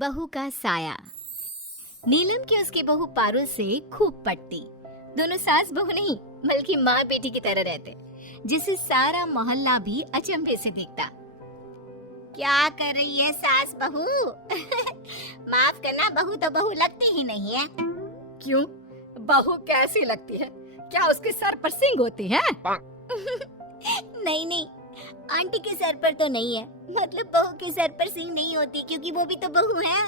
बहू का साया। नीलम की उसकी बहू पारुल से खूब पटती। दोनों सास बहू नहीं बल्कि माँ बेटी की तरह रहते, जिसे सारा मोहल्ला भी अचंभे से देखता। क्या कर रही है सास बहू? माफ करना, बहू तो बहू लगती ही नहीं है। क्यों? बहू कैसी लगती है? क्या उसके सर पर सींग होती है? नहीं नहीं, आंटी के सर पर तो नहीं है, मतलब बहू के सर पर सींग नहीं होती क्योंकि वो भी तो बहू है।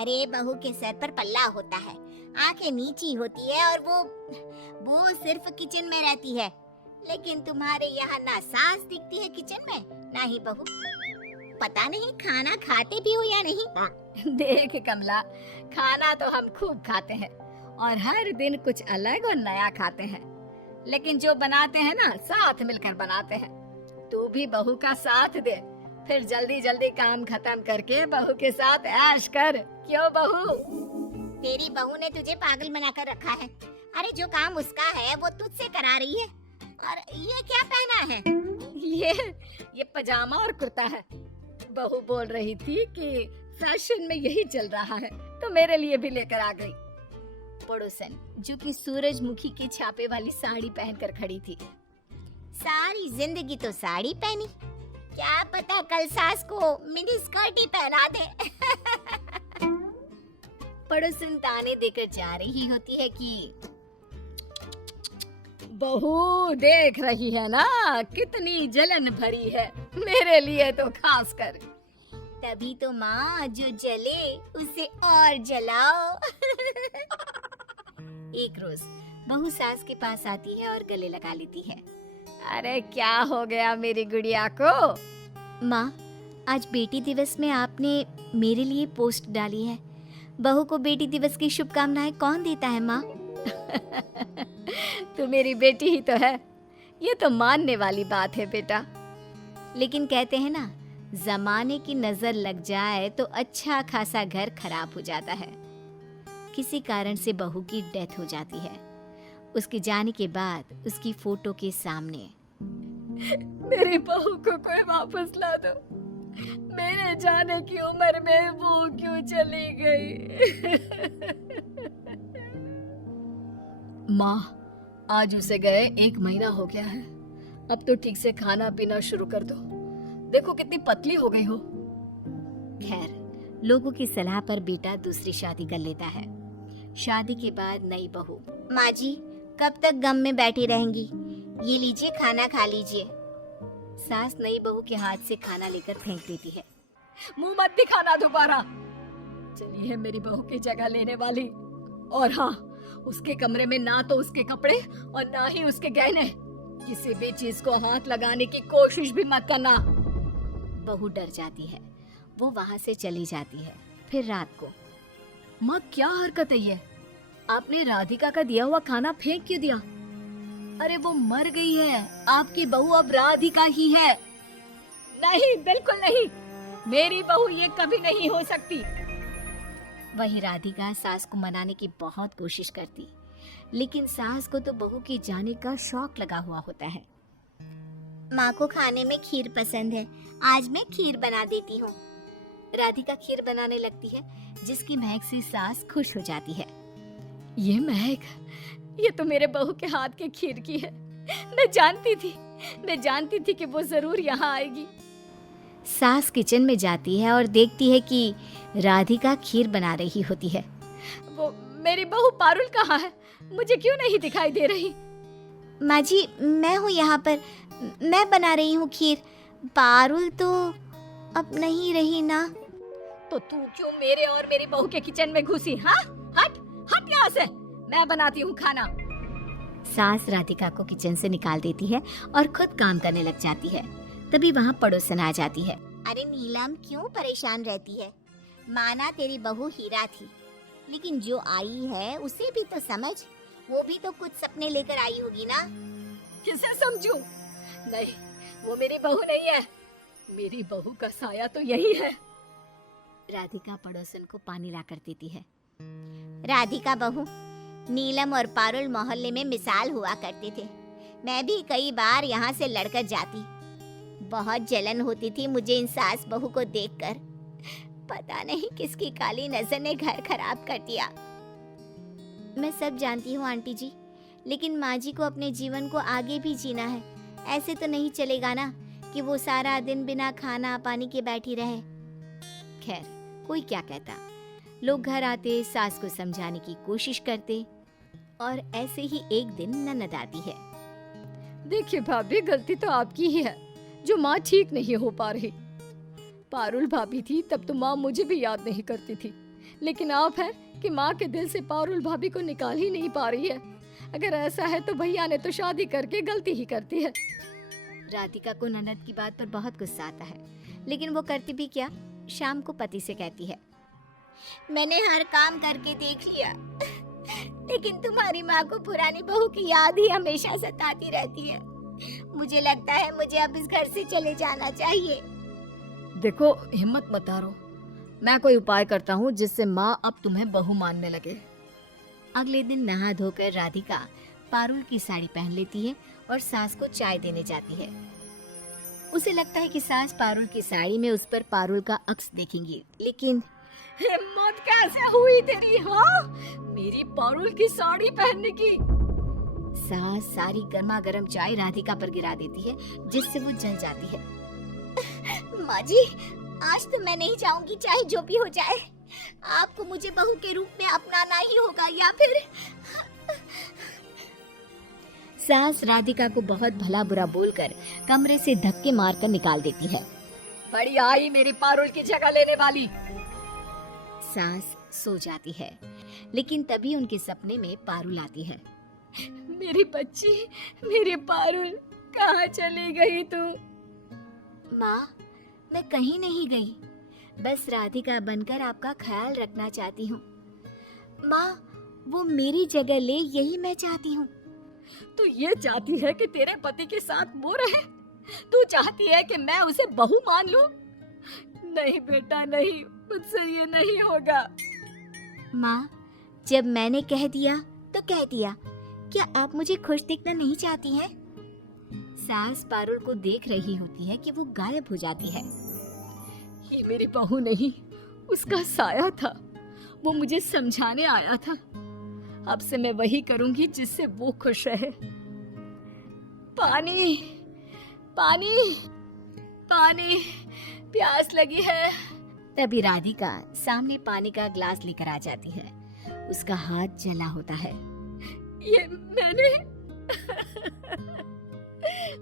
अरे बहू के सर पर पल्ला होता है, आंखें नीची होती है और वो सिर्फ किचन में रहती है। लेकिन तुम्हारे यहाँ ना सास दिखती है किचन में, ना ही बहू। पता नहीं खाना खाते भी हो या नहीं। देख कमला, खाना तो हम खूब खाते हैं और हर दिन कुछ अलग और नया खाते हैं, लेकिन जो बनाते हैं ना साथ मिलकर बनाते हैं। तू भी बहू का साथ दे, फिर जल्दी जल्दी काम खत्म करके बहू के साथ ऐश कर। क्यों बहू? तेरी बहू ने तुझे पागल बनाकर रखा है। अरे जो काम उसका है वो तुझसे करा रही है। और ये क्या पहना है? ये पजामा और कुर्ता है। बहू बोल रही थी कि फैशन में यही चल रहा है, तो मेरे लिए भी लेकर आ गई। पड़ोसन जो कि सूरजमुखी के छापे वाली साड़ी पहनकर खड़ी थी। सारी जिंदगी तो साड़ी पहनी, क्या पता कल सास को मिनी स्कर्ट ही पहना दे। पड़ोसन ताने देकर जा रही होती है कि बहू देख रही है ना कितनी जलन भरी है, मेरे लिए तो खास कर। तभी तो माँ, जो जले उसे और जलाओ। एक रोज बहू सास के पास आती है और गले लगा लेती है। अरे क्या हो गया मेरी गुड़िया को? माँ, आज बेटी दिवस में आपने मेरे लिए पोस्ट डाली है। बहू को बेटी दिवस की शुभकामनाएं कौन देता है माँ? तू मेरी बेटी ही तो है, ये तो मानने वाली बात है बेटा। लेकिन कहते हैं ना, जमाने की नजर लग जाए तो अच्छा खासा घर खराब हो जाता है। किसी कारण से बहू की डेथ हो जाती है। उसके जाने के बाद उसकी फोटो के सामने, मेरी बहू को कोई वापस ला दो, मेरे जाने की उम्र में वो क्यों चली गई? माँ, आज उसे गए 1 महीना हो गया है। अब तो ठीक से खाना पीना शुरू कर दो, देखो कितनी पतली हो गई हो। खैर, लोगों की सलाह पर बेटा दूसरी शादी कर लेता है। शादी के बाद नई बहू, माँ जी कब तक गम में बैठी रहेंगी? ये लीजिए खाना खा लीजिए। सास नई बहू के हाथ से खाना लेकर फेंक देती है। मुंह मत दिखाना दोबारा। चली है मेरी बहू की जगह लेने वाली। और हाँ, उसके कमरे में ना तो उसके कपड़े और ना ही उसके गहने। किसी भी चीज को हाथ लगाने की कोशिश भी मत करना। बहू डर जाती है, वो वहाँ से चली जाती है। फिर रात को, माँ क्या हरकत है ये? आपने राधिका का दिया हुआ खाना फेंक क्यों दिया? अरे वो मर गई है, आपकी बहू अब राधिका ही है। नहीं, बिल्कुल नहीं, मेरी बहू ये कभी नहीं हो सकती। वही राधिका सास को मनाने की बहुत कोशिश करती, लेकिन सास को तो बहू के जाने का शौक लगा हुआ होता है। माँ को खाने में खीर पसंद है, आज मैं खीर बना देती हूँ। राधिका खीर बनाने लगती है, जिसकी महक से सास खुश हो जाती है। ये महक, ये तो मेरे बहू के हाथ के खीर की है। मैं जानती थी कि वो जरूर यहाँ आएगी। सास किचन में जाती है और देखती है कि राधिका खीर बना रही होती है। वो मेरी बहू पारुल कहाँ है? मुझे क्यों नहीं दिखाई दे रही? माँ जी, मैं हूँ यहाँ पर, मैं बना रही हूँ खीर। पारुल तो अब नहीं रही ना। तो तू क्यों मेरे और मेरी बहू के किचन में घुसी? हाँ, हट हट यहाँ से, मैं बनाती हूँ खाना। सास राधिका को किचन से निकाल देती है और खुद काम करने लग जाती है। तभी वहाँ पड़ोसन आ जाती है। अरे नीलम, क्यों परेशान रहती है? माना तेरी बहू हीरा थी, लेकिन जो आई है उसे भी तो समझ। वो भी तो कुछ सपने लेकर आई होगी ना। किसे समझूं? नहीं, वो मेरी बहू नहीं है। मेरी बहू का साया तो यही है। राधिका पड़ोसन को पानी लाकर देती है। राधिका बहू, नीलम और पारुल मोहल्ले में मिसाल हुआ करते थे। मैं भी कई बार यहाँ से लड़कर जाती। बहुत जलन होती थी मुझे इन सास बहू को देखकर। पता नहीं किसकी काली नजर ने घर खराब कर दिया। मैं सब जानती हूँ आंटी जी, लेकिन माँ जी को अपने जीवन को आगे भी जीना है। ऐसे तो नहीं चलेगा ना कि वो सारा दिन बिना खाना पानी के बैठी रहे। खैर, कोई क्या कहता। लोग घर आते, सास को समझाने की कोशिश करते, और ऐसे ही एक दिन ननद आती है। देखिए भाभी, गलती तो आपकी ही है जो माँ ठीक नहीं हो पा रही। पारुल भाभी थी तब तो माँ मुझे भी याद नहीं करती थी, लेकिन आप हैं कि माँ के दिल से पारुल भाभी को निकाल ही नहीं पा रही है। अगर ऐसा है तो भैया ने तो शादी करके गलती ही करती है। राधिका को ननद की बात पर बहुत गुस्सा आता है, लेकिन वो करती भी क्या, शाम को पति से कहती है, मैंने हर काम करके देख लिया, लेकिन तुम्हारी माँ को पुरानी बहू की याद ही हमेशा सताती रहती है। मुझे लगता है मुझे अब इस घर से चले जाना चाहिए। देखो, हिम्मत मत हारो, मैं कोई उपाय करता हूँ जिससे माँ अब तुम्हें बहू मानने लगे। अगले दिन नहा धोकर राधिका पारुल की साड़ी पहन लेती है और सास को चाय देने जाती है। उसे लगता है कि सास पारुल की साड़ी में उस पर पारुल का अक्स देखेंगी, लेकिन हिम्मत कैसे हुई तेरी, हाँ, मेरी पारुल की साड़ी पहनने की? सास सारी गर्मा गर्म चाय राधिका पर गिरा देती है, जिससे वो जल जाती है। माँ जी, आज तो मैं नहीं जाऊंगी, चाहे जो भी हो जाए। आपको मुझे बहू के रूप में अपनाना ही होगा, या फिर सास राधिका को बहुत भला बुरा बोलकर कमरे से धक्के मारकर निकाल देती है। बड़ी आई मेरी पारुल की जगह लेने वाली। सास सो जाती है, लेकिन तभी उनके सपने में पारुल आती है। मेरी बच्ची, मेरी पारुल, कहाँ चली गई तू? माँ, मैं कहीं नहीं गई, बस राधिका बनकर आपका ख्याल रखना चाहती हूँ। माँ, वो मेरी जगह ले, यही मैं चाहती हूँ। तू ये चाहती है कि तेरे पति के साथ वो रहे? तू चाहती है कि मैं उसे बहू मान लूं? नहीं बेटा, नहीं, मुझसे ये नहीं होगा। माँ, जब मैंने कह दिया तो कह दिया, क्या आप मुझे खुश देखना नहीं चाहती हैं? सास पारुल को देख रही होती है कि वो गायब हो जाती है। ये मेरी बहू नहीं, उसका साया था। वो मुझे समझाने आया था। अब से मैं वही करूंगी जिससे वो खुश रहे। पानी, पानी, पानी, प्यास लगी है। तभी राधिका सामने पानी का ग्लास लेकर आ जाती है। उसका हाथ जला होता है। ये मैंने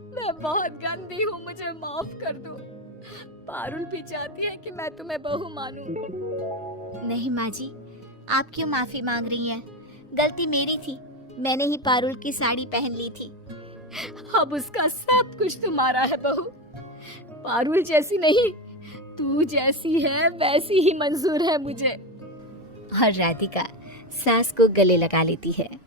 मैं बहुत गंदी हूँ, मुझे माफ कर दो। पारुल भी चाहती है कि मैं तुम्हें बहू मानूं। नहीं माँ जी, आप क्यों माफी मांग रही हैं? गलती मेरी थी, मैंने ही पारुल की साड़ी पहन ली थी। अब उसका सब कुछ तुम्हारा है बहू। पारुल जैसी नहीं, तू जैसी है वैसी ही मंजूर है मुझे। और राधिका सास को गले लगा लेती है।